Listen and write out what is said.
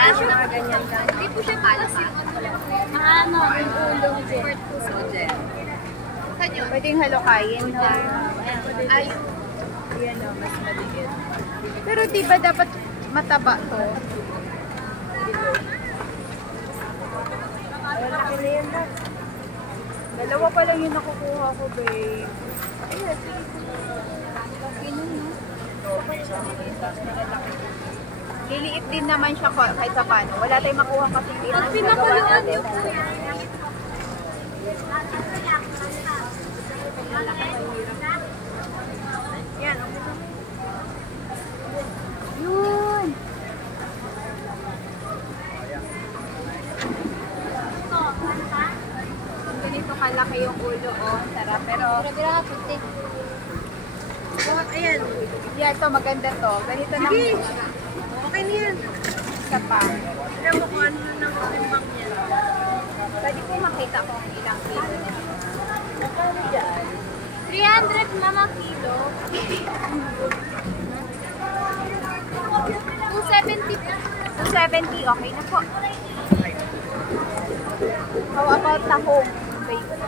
mga ganyan lang. Hindi po siya palma. Ano, yung ulo dyan. So, dyan. Saan yun? Pwedeng halokayin na. Ayun. Yan o, mas maliit. Pero diba dapat mataba to? Malaki na yun lang. Dalawa pa lang yung nakukuha ko, babe. Ayan, sige. Laki nun, no? Liliit din naman siya kahit sa paano. Wala tayong makuha kasi hindi Pag naman pinakuluan nagawa niyo natin. po yan. Yan, Yun! Ganito kalaki yung ulo, oh. Sarap. Pero, Bira-bira ka puti. ayan. yeah, ito maganda to. Ganito na. Sige. Okay na yan. Isa pa. Tignan mo kung ano na ng timbang niya. Pwede ko makita kung ilang kilo na. Magkano dyan? 300 mama kilo. 270 po. 270, okay na po. How about tahong, babe?